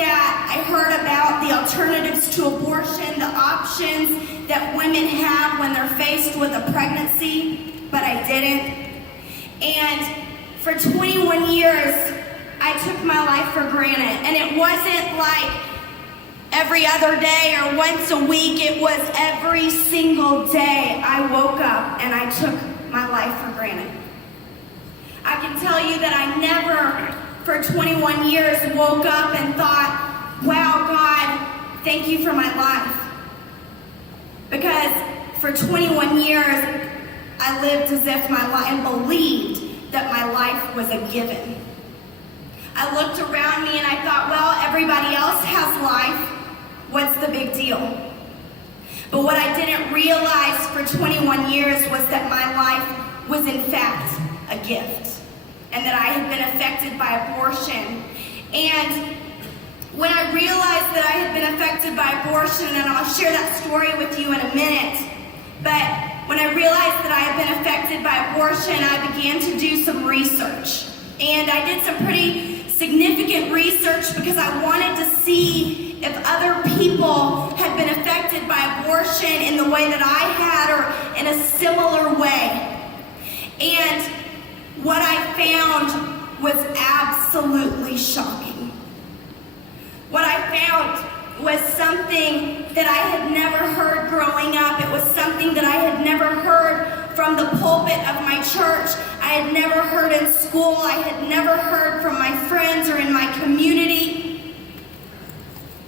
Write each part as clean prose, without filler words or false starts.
that I heard about the alternatives to abortion, the options that women have when they're faced with a pregnancy, but I didn't. And for 21 years, I took my life for granted. And it wasn't like every other day or once a week. It was every single day I woke up and I took my life for granted. I can tell you that I never, for 21 years, woke up and thought, wow, God, thank you for my life. Because for 21 years, I lived as if my life, and believed that my life was a given. I looked around me and I thought, well, everybody else has life. What's the big deal? But what I didn't realize for 21 years was that my life was in fact a gift, and that I had been affected by abortion. And when I realized that I had been affected by abortion, and I'll share that story with you in a minute, but when I realized that I had been affected by abortion, I began to do some research. And I did some pretty significant research because I wanted to see if other people had been affected by abortion in the way that I had, or in a similar way. And what I found was absolutely shocking. What I found was something that I had never heard growing up. It was something that I had never heard from the pulpit of my church. I had never heard in school. I had never heard from my friends or in my community.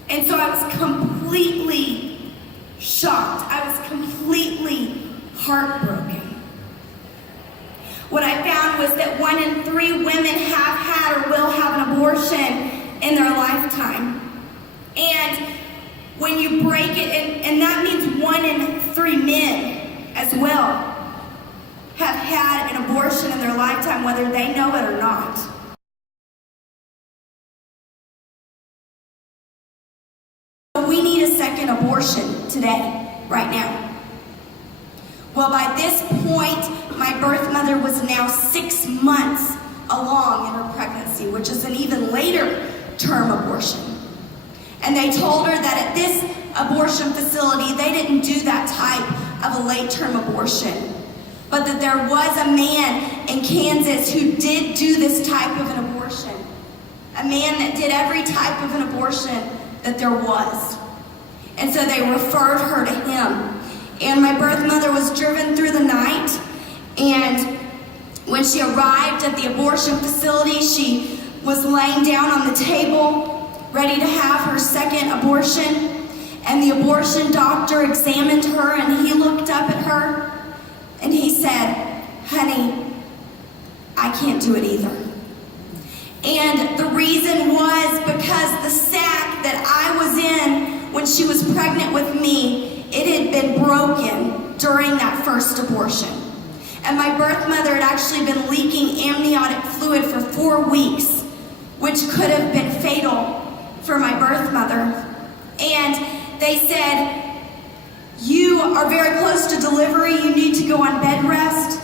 And so I was completely shocked. I was completely heartbroken. What I found was that 1 in 3 women have had or will have an abortion in their lifetime. And when you break it, and that means 1 in 3 men as well have had an abortion in their lifetime, whether they know it or not. We need a second abortion today, right now. Well, by this point, my birth mother was now 6 months along in her pregnancy, which is an even later term abortion. And they told her that at this abortion facility, they didn't do that type of a late-term abortion, but that there was a man in Kansas who did do this type of an abortion. A man that did every type of an abortion that there was. And so they referred her to him. And my birth mother was driven through the night, and when she arrived at the abortion facility, she was laying down on the table, ready to have her second abortion. And the abortion doctor examined her, and he looked up at her, and he said, "Honey, I can't do it either." And the reason was because the sac that I was in when she was pregnant with me, it had been broken during that first abortion. And my birth mother had actually been leaking amniotic fluid for 4 weeks, which could have been fatal for my birth mother. And they said, "You are very close to delivery. You need to go on bed rest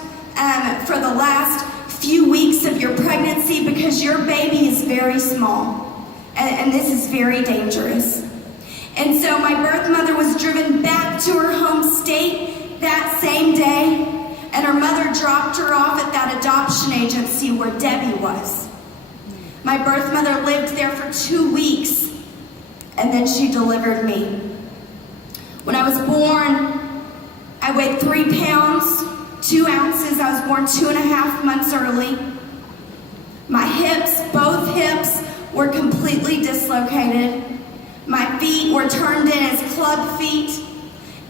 for the last few weeks of your pregnancy because your baby is very small, and this is very dangerous." And so my birth mother was driven back to her home state that same day, and her mother dropped her off at that adoption agency where Debbie was. My birth mother lived there for 2 weeks, and then she delivered me. When I was born, I weighed 3 pounds, 2 ounces. I was born 2.5 months early. My hips, both hips, were completely dislocated. My feet were turned in as club feet,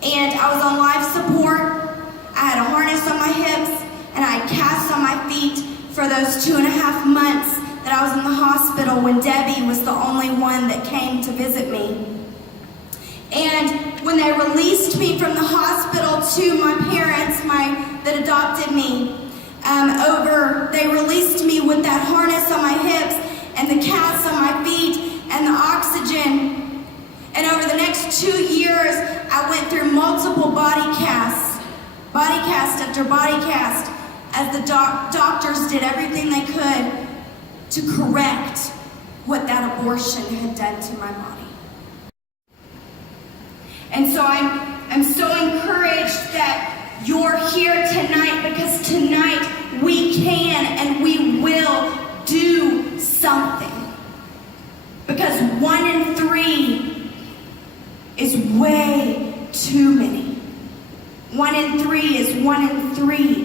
and I was on life support. I had a harness on my hips, and I had casts on my feet for those 2.5 months that I was in the hospital when Debbie was the only one that came to visit me. And when they released me from the hospital to my parents, that adopted me, they released me with that harness on my hips and the casts on my feet and the oxygen. And over the next 2 years, I went through multiple body cast after body cast, as the doctors did everything they could to correct what that abortion had done to my body. And so I'm so encouraged that you're here tonight, because tonight we can and we will do something. Because 1 in 3 is way too many. 1 in 3 is 1 in 3